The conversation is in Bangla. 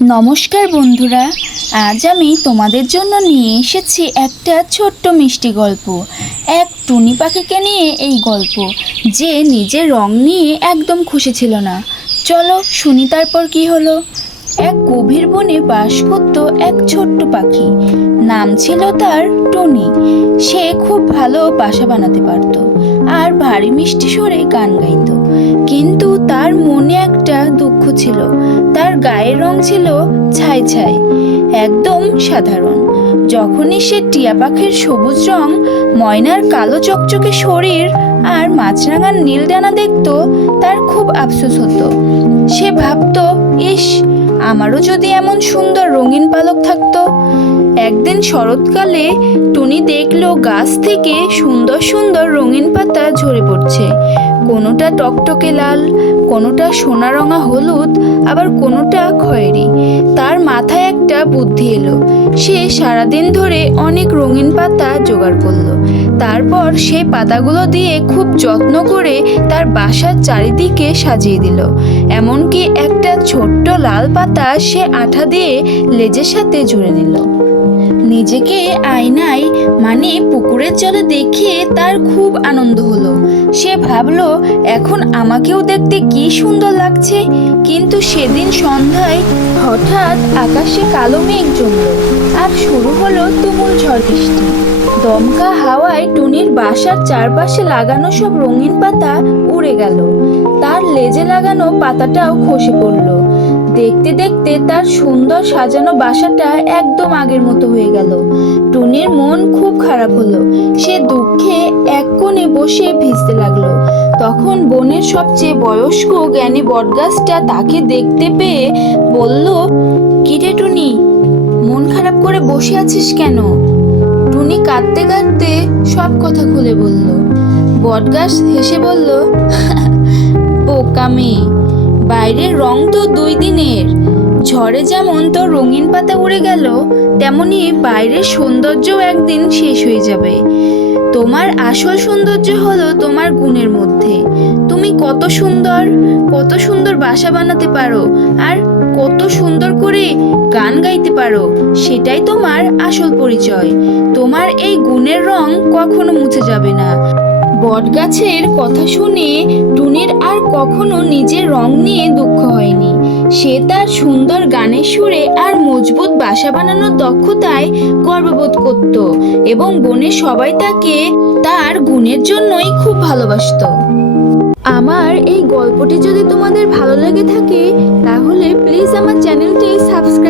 নমস্কার বন্ধুরা, আজ আমি তোমাদের জন্য নিয়ে এসেছি একটা ছোট্ট মিষ্টি গল্প। এক টুনি পাখিকে নিয়ে এই গল্প, যে নিজের রং নিয়ে একদম খুশি ছিল না। চলো শুনি তারপর কি হলো। এক গভীর বনে বাস করত এক ছোট্ট পাখি, নাম ছিল তার টুনি। সে খুব ভালো বাসা বানাতে পারত আর ভারী মিষ্টি সুরে গান গাইতো। কিন্তু তার মনে একটা দুঃখ ছিল। তার গায়ের রং ছিল ছাই ছাই, একদম সাধারণ। যখনই সে টিয়া পাখির সবুজ রং, ময়নার কালো চকচকে শরীর আর মাছরাঙার নীল ডানা দেখত, তার খুব আফসোস হতো। সে ভাবতো, ইস, আমারও যদি এমন সুন্দর রঙিন পালক থাকতো। একদিন শরৎকালে টুনি দেখলো গাছ থেকে সুন্দর সুন্দর রঙিন পাতা ঝরে পড়ছে। কোনোটা টকটকে লাল, কোনোটা সোনা রঙা হলুদ, আবার কোনোটা খয়েরি। তার মাথায় একটা বুদ্ধি এলো। সে সারাদিন ধরে অনেক রঙিন পাতা জোগাড় করলো। তারপর সেই পাতাগুলো দিয়ে খুব যত্ন করে তার বাসার চারিদিকে সাজিয়ে দিল। এমনকি একটা ছোট্ট লাল পাতা সে আঠা দিয়ে লেজের সাথে জুড়ে নিল। নিজেকে আয়নায় মানে পুকুরের জলে দেখে তার খুব আনন্দ হলো। সে ভাবলো, এখন আমাকেও দেখতে কি সুন্দর লাগছে। কিন্তু সেদিন সন্ধ্যায় হঠাৎ আকাশে কালো মেঘ জমলো আর শুরু হলো তুমুল ঝড় বৃষ্টি। দমকা হাওয়ায় টুনির বাসার চারপাশে লাগানো সব রঙিন পাতা উড়ে গেল। তার লেজে লাগানো পাতাটাও খসে পড়লো। দেখতে দেখতে তার সুন্দর সাজানো বাসাটা একদম আগের মতো হয়ে গেল। টুনির মন খুব খারাপ হলো। সে দুঃখে এক কোণে বসে ভিজতে লাগলো। তখন বনের সবচেয়ে বয়স্ক জ্ঞানী বটগাছটা তাকে দেখতে পেয়ে বলল, কিরে টুনি, মন খারাপ করে বসে আছিস কেন? টুনি কাঁদতে কাঁদতে সব কথা খুলে বলল। বটগাছ হেসে বলল, বোকা মেয়ে, বাইরের রং তো 2 দিনের। ঝড়ে যেমন তোর রঙিন পাতা উড়ে গেল, তেমনি বাইরের সৌন্দর্যও একদিন শেষ হয়ে যাবে। তোমার আসল সৌন্দর্য হলো তোমার গুণের মধ্যে। তুমি কত সুন্দর বাসা বানাতে পারো আর কত সুন্দর করে গান গাইতে পারো, সেটাই তোমার আসল পরিচয়। তোমার এই গুণের রং কখনো মুছে যাবে না। বটগাছের কথা শুনে টুনির আর কখনো নিজের রং নিয়ে দুঃখ হয়নি। সে তার সুন্দর গানের সুরে আর মজবুত বাসা বানানোর দক্ষতায় গর্ববোধ করত এবং বনের সবাই তাকে তার গুণের জন্যই খুব ভালোবাসত। আমার এই গল্পটি যদি তোমাদের ভালো লেগে থাকে, তাহলে প্লিজ আমার চ্যানেলটি সাবস্ক্রাইব